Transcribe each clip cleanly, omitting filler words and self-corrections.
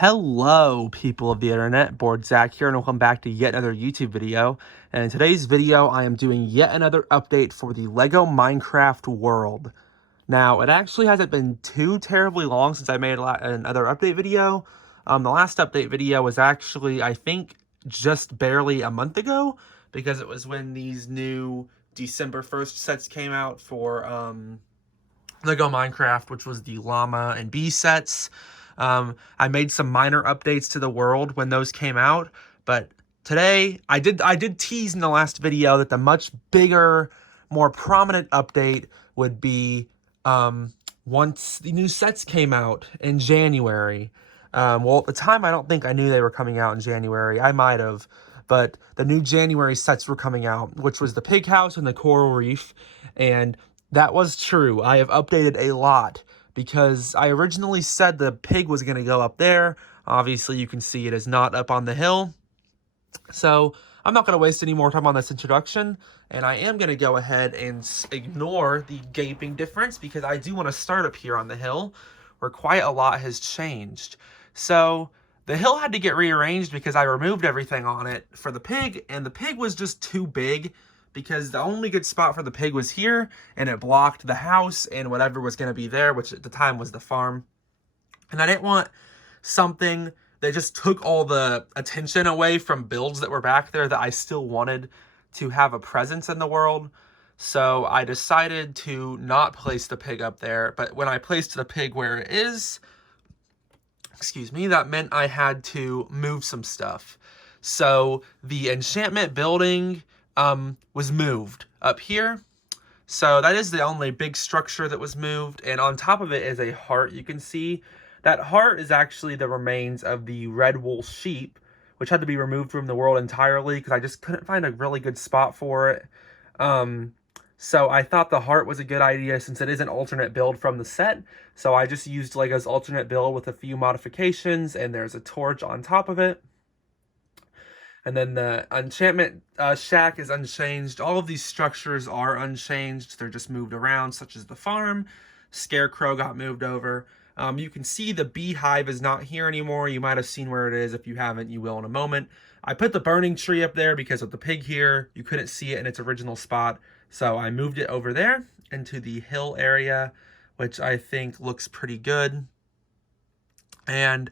Hello, people of the internet. Bored Zach here, and welcome back to yet another YouTube video. And in today's video, I am doing yet another update for the Lego Minecraft world. Now, it actually hasn't been too terribly long since I made another update video. The last update video was actually, I think, just barely a month ago, because it was when these new December 1st sets came out for Lego Minecraft, which was the llama and bee sets. I made some minor updates to the world when those came out, but today I did tease in the last video that the much bigger, more prominent update would be once the new sets came out in January. Well, at the time, I don't think I knew they were coming out in January. I might have, but the new January sets were coming out, which was the pig house and the coral reef, and that was true. I have updated a lot, because I originally said the pig was going to go up there. Obviously, you can see it is not up on the hill. So I'm not going to waste any more time on this introduction, and I am going to go ahead and ignore the gaping difference, because I do want to start up here on the hill, where quite a lot has changed. So the hill had to get rearranged because I removed everything on it for the pig, and the pig was just too big, because the only good spot for the pig was here, and it blocked the house and whatever was going to be there, which at the time was the farm. And I didn't want something that just took all the attention away from builds that were back there that I still wanted to have a presence in the world. So I decided to not place the pig up there, but when I placed the pig where it is, excuse me, that meant I had to move some stuff. So the enchantment building was moved up here. So that is the only big structure that was moved, and on top of it is a heart. You can see that heart is actually the remains of the red wool sheep, which had to be removed from the world entirely because I just couldn't find a really good spot for it. So I thought the heart was a good idea since it is an alternate build from the set. So I just used Lego's alternate build with a few modifications, and there's a torch on top of it. And then the enchantment shack is unchanged. All of these structures are unchanged. They're just moved around, such as the farm. Scarecrow got moved over. You can see the beehive is not here anymore. You might have seen where it is. If you haven't, you will in a moment. I put the burning tree up there because with the pig here, you couldn't see it in its original spot. So I moved it over there into the hill area, which I think looks pretty good. And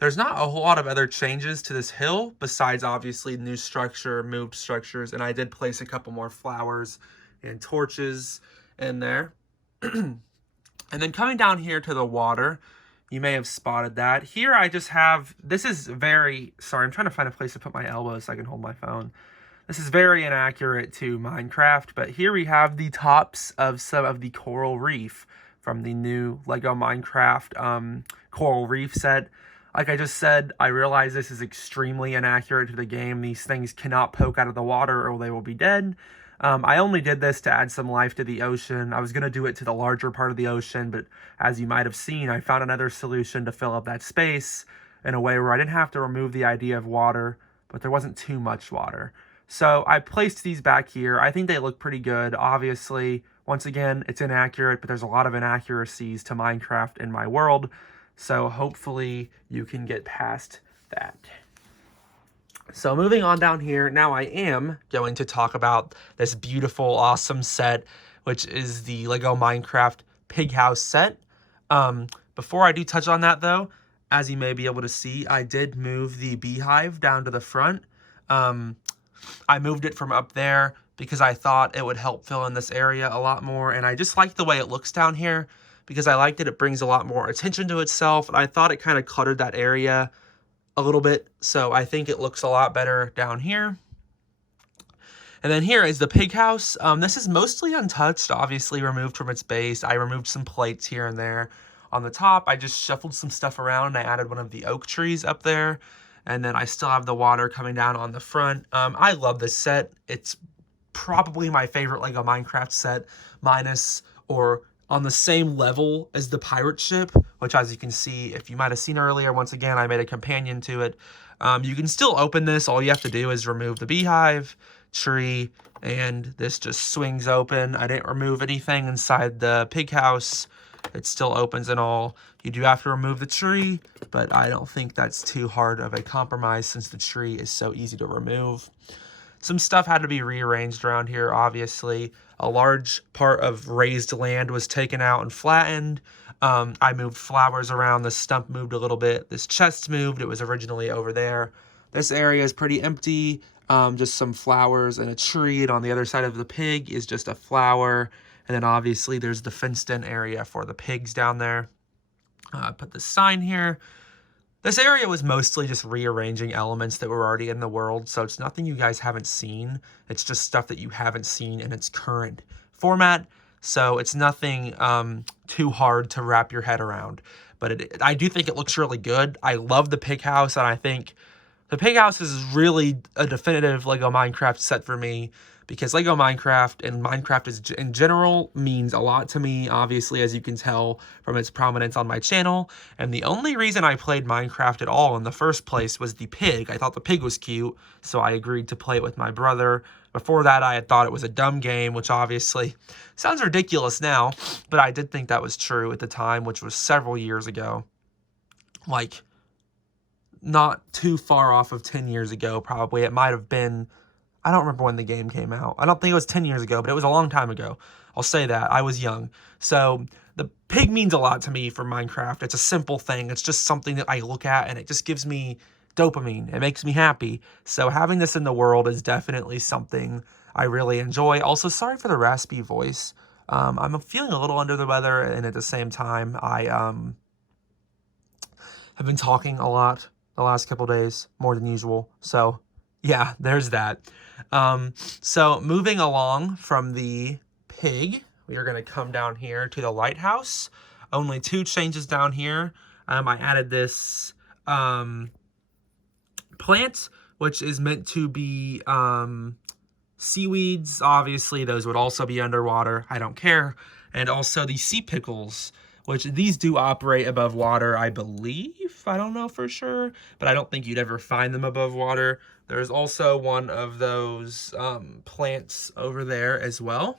there's not a whole lot of other changes to this hill, besides obviously new structure, moved structures, and I did place a couple more flowers and torches in there. And then coming down here to the water, you may have spotted that. Here I just have, this is very, sorry, I'm trying to find a place to put my elbow so I can hold my phone. This is very inaccurate to Minecraft, but here we have the tops of some of the coral reef from the new Lego Minecraft coral reef set. Like I just said, I realize this is extremely inaccurate to the game. These things cannot poke out of the water or they will be dead. I only did this to add some life to the ocean. I was going to do it to the larger part of the ocean, but as you might have seen, I found another solution to fill up that space in a way where I didn't have to remove the idea of water, but there wasn't too much water. So I placed these back here. I think they look pretty good. Obviously, once again, it's inaccurate, but there's a lot of inaccuracies to Minecraft in my world. So hopefully you can get past that. So moving on down here, now I am going to talk about this beautiful, awesome set, which is the Lego Minecraft Pig House set. Before I do touch on that though, as you may be able to see, I did move the beehive down to the front. I moved it from up there because I thought it would help fill in this area a lot more, and I just like the way it looks down here, because I liked it brings a lot more attention to itself, and I thought it kind of cluttered that area a little bit, so I think it looks a lot better down here. And then here is the pig house. This is mostly untouched, obviously removed from its base. I removed some plates here and there. On the top, I just shuffled some stuff around, and I added one of the oak trees up there, and then I still have the water coming down on the front. I love this set. It's probably my favorite Lego Minecraft set, minus or on the same level as the pirate ship, which, as you can see, if you might have seen earlier, once again, I made a companion to it. You can still open this. All you have to do is remove the beehive, tree, and this just swings open. I didn't remove anything inside the pig house. It still opens and all. You do have to remove the tree, but I don't think that's too hard of a compromise since the tree is so easy to remove. Some stuff had to be rearranged around here, obviously. A large part of raised land was taken out and flattened. I moved flowers around. The stump moved a little bit. This chest moved. It was originally over there. This area is pretty empty. Just some flowers and a tree. And on the other side of the pig is just a flower. And then obviously there's the fenced-in area for the pigs down there. Put the sign here. This area was mostly just rearranging elements that were already in the world, so it's nothing you guys haven't seen. It's just stuff that you haven't seen in its current format, so it's nothing too hard to wrap your head around. But I do think it looks really good. I love the pig house, and I think the pig house is really a definitive LEGO Minecraft set for me, because LEGO Minecraft and Minecraft in general means a lot to me, obviously, as you can tell from its prominence on my channel. And the only reason I played Minecraft at all in the first place was the pig. I thought the pig was cute, so I agreed to play it with my brother. Before that, I had thought it was a dumb game, which obviously sounds ridiculous now, but I did think that was true at the time, which was several years ago. Like, not too far off of 10 years ago, probably. It might have been... I don't remember when the game came out. I don't think it was 10 years ago, but it was a long time ago. I'll say that. I was young. So the pig means a lot to me for Minecraft. It's a simple thing. It's just something that I look at, and it just gives me dopamine. It makes me happy. So having this in the world is definitely something I really enjoy. Also, sorry for the raspy voice. I'm feeling a little under the weather, and at the same time, I have been talking a lot the last couple days, more than usual. So yeah, there's that. So moving along from the pig, we are going to come down here to the lighthouse. Only 2 changes down here. I added this plant, which is meant to be seaweeds. Obviously, those would also be underwater. I don't care. And also the sea pickles, which these do operate above water, I believe. I don't know for sure, but I don't think you'd ever find them above water. There's also one of those plants over there as well.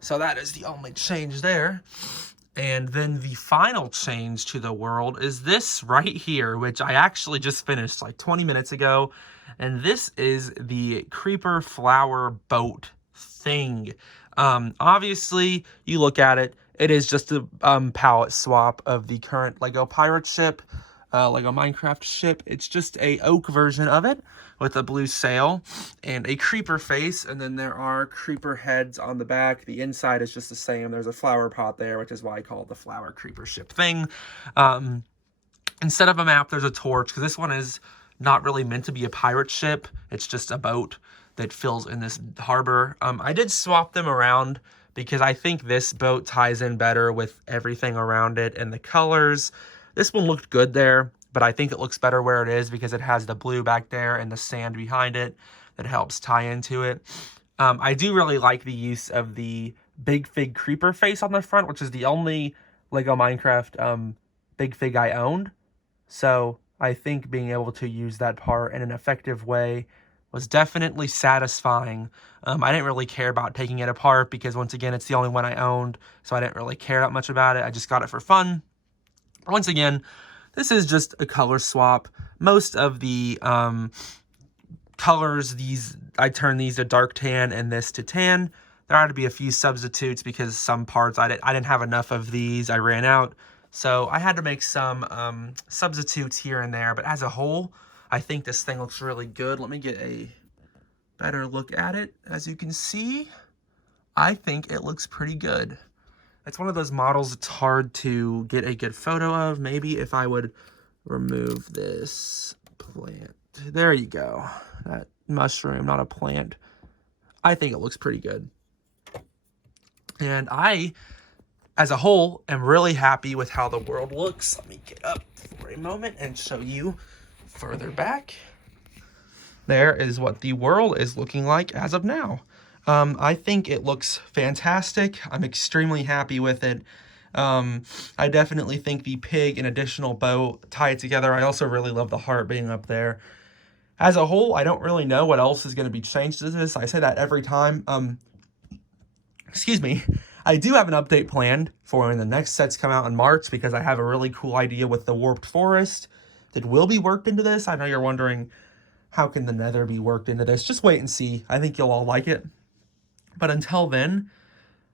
So that is the only change there. And then the final change to the world is this right here, which I actually just finished like 20 minutes ago. And this is the creeper flower boat thing. Obviously, you look at it, it is just a palette swap of the current LEGO pirate ship, LEGO Minecraft ship. It's just a oak version of it with a blue sail and a creeper face, and then there are creeper heads on the back. The inside is just the same. There's a flower pot there, which is why I call it the flower creeper ship thing. Instead of a map, there's a torch, because this one is not really meant to be a pirate ship. It's just a boat that fills in this harbor. I did swap them around because I think this boat ties in better with everything around it and the colors. This one looked good there, but I think it looks better where it is because it has the blue back there and the sand behind it that helps tie into it. I do really like the use of the Big Fig creeper face on the front, which is the only LEGO Minecraft Big Fig I owned. So I think being able to use that part in an effective way was definitely satisfying. I didn't really care about taking it apart because, once again, it's the only one I owned, so I didn't really care that much about it. I just got it for fun. Once again, this is just a color swap. Most of the colors, I turned these to dark tan and this to tan. There had to be a few substitutes because some parts I didn't have enough of these. I ran out. So I had to make some substitutes here and there. But as a whole, I think this thing looks really good. Let me get a better look at it. As you can see, I think it looks pretty good. It's one of those models it's hard to get a good photo of. Maybe if I would remove this plant. There you go. That mushroom, not a plant. I think it looks pretty good. And I, as a whole, am really happy with how the world looks. Let me get up for a moment and show you further back. There is what the world is looking like as of now. I think it looks fantastic. I'm extremely happy with it. I definitely think the pig and additional bow tie it together. I also really love the heart being up there. As a whole, I don't really know what else is going to be changed to this. I say that every time. Excuse me. I do have an update planned for when the next sets come out in March, because I have a really cool idea with the Warped Forest that will be worked into this. I know you're wondering, how can the Nether be worked into this? Just wait and see. I think you'll all like it. But until then,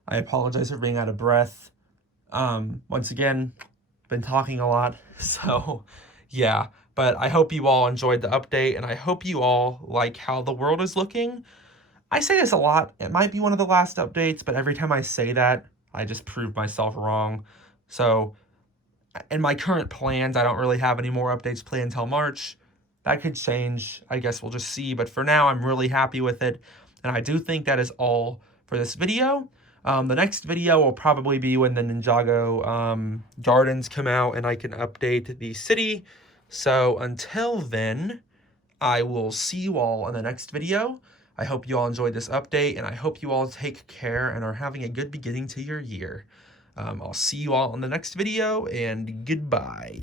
I apologize for being out of breath. Once again, been talking a lot, so yeah. But I hope you all enjoyed the update, and I hope you all like how the world is looking. I say this a lot. It might be one of the last updates, but every time I say that, I just prove myself wrong. So in my current plans, I don't really have any more updates planned until March. That could change. I guess we'll just see. But for now, I'm really happy with it. And I do think that is all for this video. The next video will probably be when the Ninjago gardens come out and I can update the city. So until then, I will see you all in the next video. I hope you all enjoyed this update, and I hope you all take care and are having a good beginning to your year. I'll see you all in the next video, and goodbye.